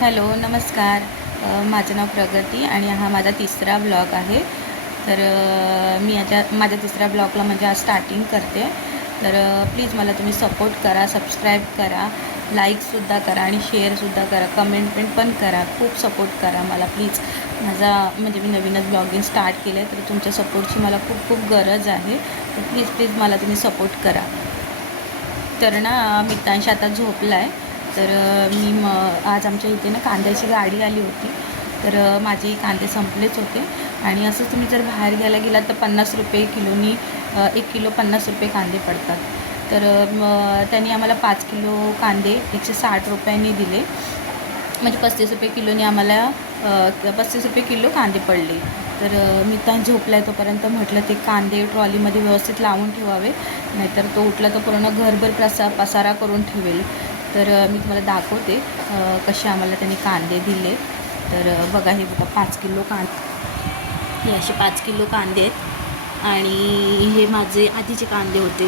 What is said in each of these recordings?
Hello नमस्कार. माझं नाव प्रगती आणि हा माझा तिसरा ब्लॉग आहे. तर मी माझ्या तिसऱ्या ब्लॉगला म्हणजे आज स्टार्टिंग करते. तर प्लीज मला तुम्ही सपोर्ट करा, सबस्क्राईब करा, लाईकसुद्धा करा आणि शेअरसुद्धा करा, कमेंट पण करा. खूप सपोर्ट करा मला प्लीज. माझा म्हणजे मी नवीनच ब्लॉगिंग स्टार्ट केलं आहे, तर तुमच्या सपोर्टची मला खूप खूप गरज आहे. तर प्लीज मला तुम्ही सपोर्ट करा. तर ना मितांश आता झोपला आहे. तर आज आमच्या इथे ना कांद्याची गाडी आली होती. तर माझे कांदे संपलेच होते आणि असंच तुम्ही जर बाहेर घ्यायला गेलात तर 50 रुपये किलोनी 1 किलो 50 रुपये कांदे पडतात. तर त्यांनी आम्हाला 5 किलो कांदे 160 रुपयांनी दिले. म्हणजे 35 रुपये किलोनी आम्हाला 35 रुपये किलो कांदे पडले. तर मी तर झोपला आहे तोपर्यंत म्हटलं ते कांदे ट्रॉलीमध्ये व्यवस्थित लावून ठेवावे, नाहीतर तो उठला तर पूर्ण घरभर पसारा करून ठेवेल. तर मी तुम्हाला दाखवते कसे आम्हाला त्यांनी कांदे दिले. तर बघा, हे बघा 5 किलो कांदे, हे असे 5 किलो कांदे आहेत आणि हे माझे आधीचे कांदे होते.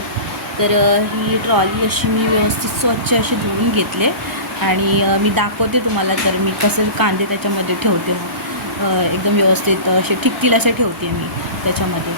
तर ही ट्रॉली अशी मी व्यवस्थित स्वच्छ अशी धुवून घेतले आणि मी दाखवते तुम्हाला. तर मी कसं कांदे त्याच्यामध्ये ठेवते, एकदम व्यवस्थित असे ठिकतील असे ठेवते मी त्याच्यामध्ये.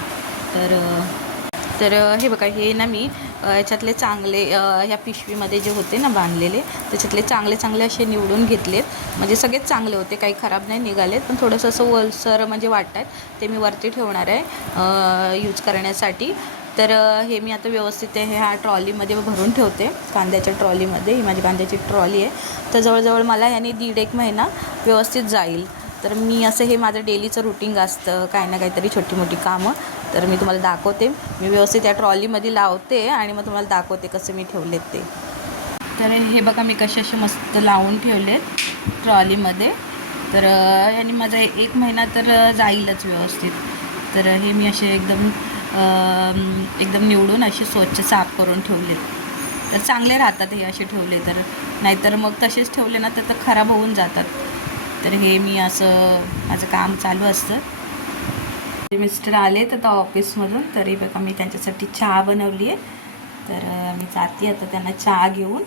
तर हे बघा, हे ना मी याच्यातले चांगले ह्या पिशवीमध्ये जे होते ना बांधलेले, त्याच्यातले चांगले असे निवडून घेतलेत. म्हणजे सगळेच चांगले होते, काही खराब नाही निघालेत. पण थोडंसं असं वलसर म्हणजे वाटत आहेत, ते मी वरती ठेवणार आहे यूज करण्यासाठी. तर हे मी आता व्यवस्थित ह्या ट्रॉलीमध्ये भरून ठेवते, कांद्याच्या ट्रॉलीमध्ये. ही माझी कांद्याची ट्रॉली आहे. तर जवळजवळ मला ह्याने 1.5 महिना व्यवस्थित जाईल. तर मी असं हे माझं डेलीचं रुटीन असतं, काही ना काहीतरी छोटी मोठी कामं. तर मी तुम्हाला दाखवते, मी व्यवस्थित या ट्रॉलीमध्ये लावते आणि मग तुम्हाला दाखवते कसं मी ठेवलेत ते. तर हे बघा, मी कसे असे मस्त लावून ठेवलेत ट्रॉलीमध्ये. तर ह्याने माझा 1 महिना तर जाईलच व्यवस्थित. तर हे मी असे एकदम निवडून असे स्वच्छ साफ करून ठेवलेत. तर चांगले राहतात हे असे ठेवले तर, नाहीतर मग तसेच ठेवले ना तर खराब होऊन जातात. तर हे मी असं माझं काम चालू असतं. मिस्टर आले तर ऑफिसमधून, तरी बघा मी त्यांच्यासाठी चहा बनवली आहे. तर मी जाते आता त्यांना चहा घेऊन.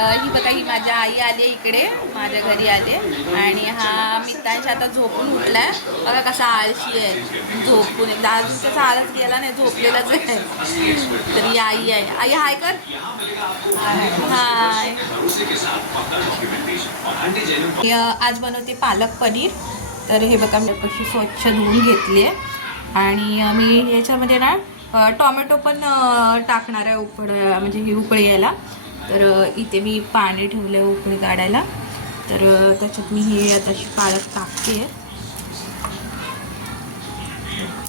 ही बघा, ही माझ्या आई आली इकडे, माझ्या घरी आले. आणि हा मितांश आता झोपून उठला आहे. बघा कसा आळशी आहे, झोपून एकदा अजून त्याचा आळस गेला नाही, झोपलेलाच आहे. तर ही आई आहे. आई हाय कर. हाय. आज बनवते पालक पनीर. तर हे बघा, मी कशी स्वच्छ धुवून घेतली आहे. आणि मी याच्यामध्ये ना टॉमॅटो पण टाकणार आहे, म्हणजे ही उकळी यायला. तर इथे मी पाणी ठेवलं आहे उकळी काढायला. तर त्याच्यात मी हे आता अशी पालक टाकते आहे.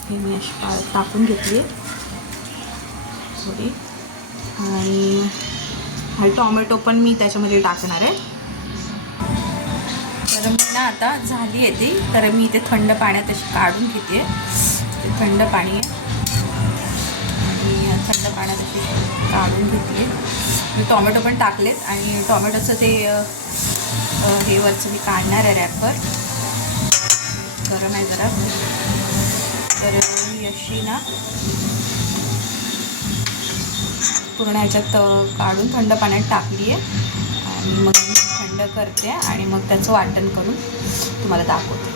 हे मी अशी पालक टाकून घेतली आहे थोडी. आणि हा टॉमॅटो पण मी त्याच्यामध्ये टाकणार आहे. तर मी ना आता झाली आहे ती. तर मी इथे थंड पाण्यात अशी काढून घेते. ते थंड पाणी आहे आणि थंड पाण्यात अशी काढून घेतली. मी टॉमॅटो पण टाकलेत आणि टॉमॅटोचं ते हे वरचं मी काढणार आहे रॅपर. गरम आहे जरा. तर ही अशी ना पूर्ण ह्याच्यात काढून थंड पाण्यात टाकली आहे आणि मग थंड करते आणि मग त्याचं वाटण करून तुम्हाला दाखवते.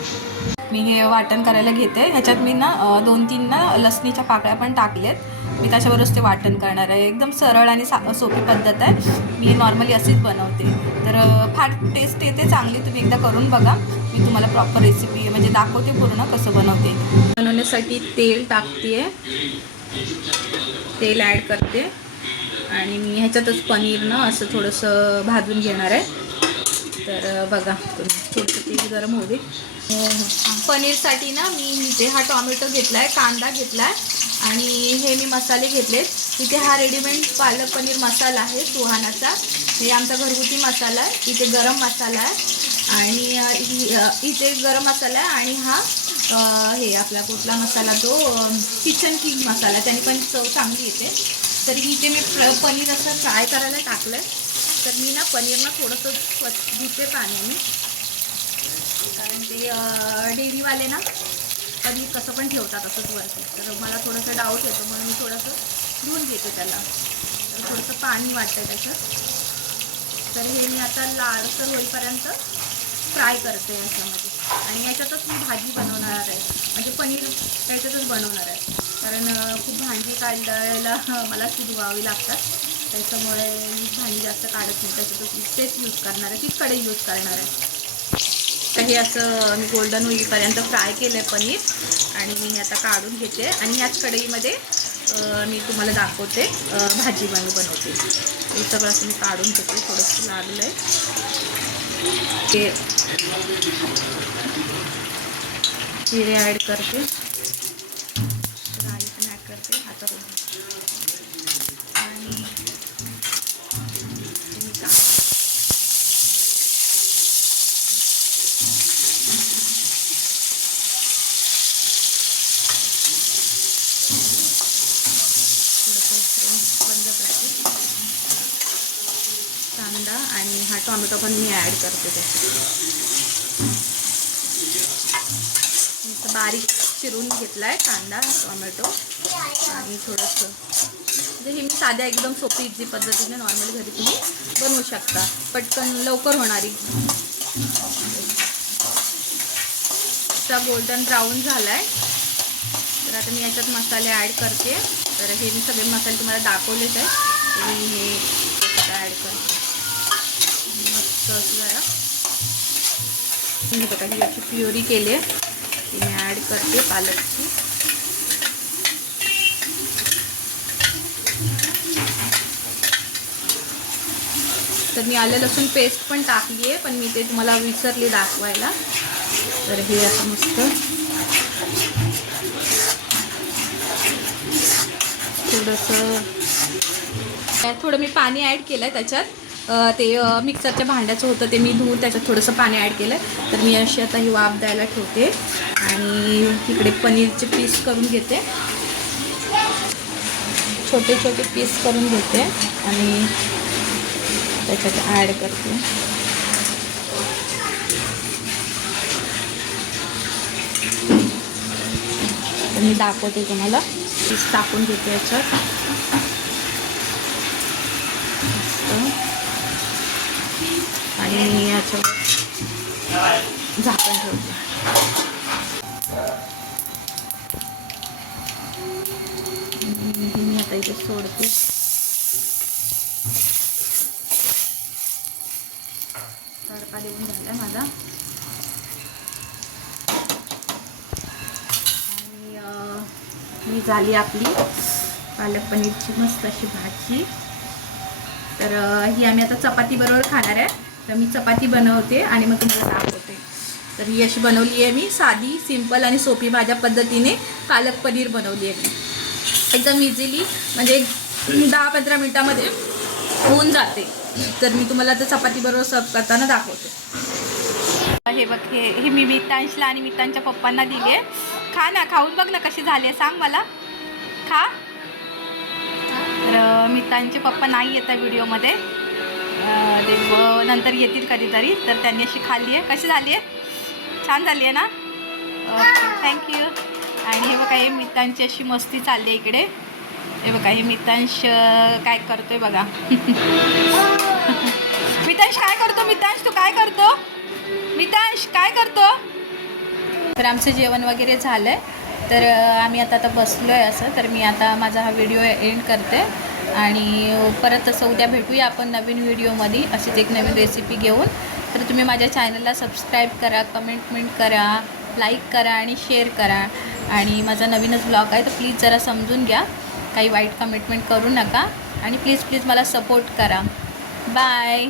मी हे वाटण करायला घेते. ह्याच्यात मी ना 2-3 ना लसणीच्या पाकळ्या पण टाकलेत. मी त्याच्यावरच ते वाटण करणार आहे. एकदम सरळ आणि सोपी पद्धत आहे. मी नॉर्मली अशीच बनवते. तर फार टेस्ट येते चांगली. तुम्ही एकदा करून बघा. मी तुम्हाला प्रॉपर रेसिपी म्हणजे दाखवते पूर्ण कसं बनवते. बनवण्यासाठी तेल टाकते, तेल ॲड करते आणि मी ह्याच्यातच पनीर ना असं थोडंसं भाजून घेणार आहे. तर बघा, थोडंसं तेल गरम होऊ दे. पनीरसाठी ना मी इथे हा टॉमॅटो घेतला आहे, कांदा घेतला आहे आणि हे मी मसाले घेतलेत. इथे हा रेडीमेड पालक पनीर मसाला आहे सुहानाचा. हे आमचा घरगुती मसाला आहे. इथे गरम मसाला आहे आणि इथे गरम मसाला आहे आणि हा हे आपला कुठला मसाला, तो किचन किंग मसाला, त्याने पण चव चांगली येते. तर इथे मी पनीर असं फ्राय करायला टाकलं आहे. तर मी ना पनीर ना थोडंसं स्वच्छ धुते पाण्याने, कारण ते डेअरीवाले ना पनीर कसं पण ठेवतात असंच वरती. तर मला थोडंसं डाऊट येतो म्हणून मी थोडंसं धुवून घेते त्याला. तर थोडंसं पाणी वाटतं त्याच्यात. तर हे मी आता लालसर होईपर्यंत फ्राय करते याच्यामध्ये. आणि याच्यातच मी भाजी बनवणार आहे, म्हणजे पनीर त्याच्यातच बनवणार आहे. कारण खूप भांडी काढायला मला शिजवावी लागतात, त्याच्यामुळे मी भांडी जास्त काढत नाही. त्याच्यातच तेच यूज करणार आहे, तीच कढई यूज करणार आहे. तर हे असं मी गोल्डन होईपर्यंत फ्राय केलं आहे पनीर, आणि मी आता काढून घेते. आणि याच कढईमध्ये मी तुम्हाला दाखवते भाजी बनवते. हे सगळं असं मी काढून घेते. थोडंसं लागलं आहे ते, जिरे ॲड करते, राई पण ॲड करते आता. आणि बंद करते. कांदा आणि हा टोमॅटो पण मी ॲड करते त्याच्यात. बारीक चिरून घेतला आहे कांदा टोमॅटो. आणि थोडंसं म्हणजे ही मी साध्या एकदम सोपी इझी पद्धतीने नॉर्मल घरी तुम्ही बनवू शकता, पटकन लवकर होणारी. असा गोल्डन ब्राऊन झाला आहे. तर आता मी याच्यात मसाले ॲड करते. तर हे मी सगळे मसाले तुम्हाला दाखवलेच आहे. मी हे ॲड करते मस्त असं जरा. मी बघा ही याची प्युरी केली आहे, ती मी ॲड करते पालकची. तर मी आलं लसूण पेस्ट पण टाकली आहे, पण मी ते तुम्हाला विसरले दाखवायला. तर हे असं मस्त थोडं मी पाणी ॲड केलं आहे त्याच्यात. ते मिक्सरच्या भांड्याचं होतं, ते मी धुवून त्याच्यात थोडंसं पाणी ॲड केलं आहे. तर मी अशी आता ही वाफ द्यायला ठेवते. आणि इकडे पनीरचे पीस करून घेते, छोटे छोटे पीस करून घेते आणि त्याच्यात ॲड करते. तर मी दाखवते तुम्हाला. पीस टाकून घेते याच्यात आणि याच्यावर झाकण ठेवते. मी आता इथे सोडते. तडका देऊन झाला माझा. आणि ही झाली आपली पालक पनीरची मस्त अशी भाजी. तर ही आम्ही आता चपातीबरोबर खाणार आहे. तर मी चपाती बनवते आणि मग तुम्हाला दाखवते. तर ही अशी बनवली आहे मी, साधी सिंपल आणि सोपी माझ्या पद्धतीने पालक पनीर बनवली आहे मी. एकदम इझिली, म्हणजे 10-15 मिनटामध्ये होऊन जाते. तर मी तुम्हाला आता चपातीबरोबर सर्व करताना दाखवते. हे बघ, हे मी मितांशला आणि मितांच्या पप्पांना दिली आहे. खा ना, खाऊन बघ ना कशी झाली आहे, सांग मला. खा. तर मितांचे पप्पा नाही येतात व्हिडिओमध्ये, ते नंतर येतील कधीतरी. तर त्यांनी अशी खाल्ली आहे. कशी झाली आहे? छान झाली आहे ना? Okay, thank you. आणि हे बघा, हे मितांची अशी मस्ती चालली आहे इकडे. हे बघा, हे मितांश काय करतोय बघा. मितांश काय करतो? मितांश तू काय करतो? मितांश काय करतो? तर आमचं जेवण वगैरे झालं आहे. तर आम्ही आता बसलो आहे असं. तर मी आता माझा हा व्हिडिओ एंड करते आणि परत तसं उद्या भेटूया आपण नवीन व्हिडिओमध्ये अशीच एक नवीन रेसिपी घेऊन. तर तुम्ही माझ्या चॅनलला सबस्क्राईब करा, कमेंट करा, लाईक करा आणि शेअर करा. आणि माझा नवीनच ब्लॉग आहे, तर प्लीज जरा समजून घ्या, काही वाईट कमेंटमेंट करू नका. आणि प्लीज मला सपोर्ट करा. बाय.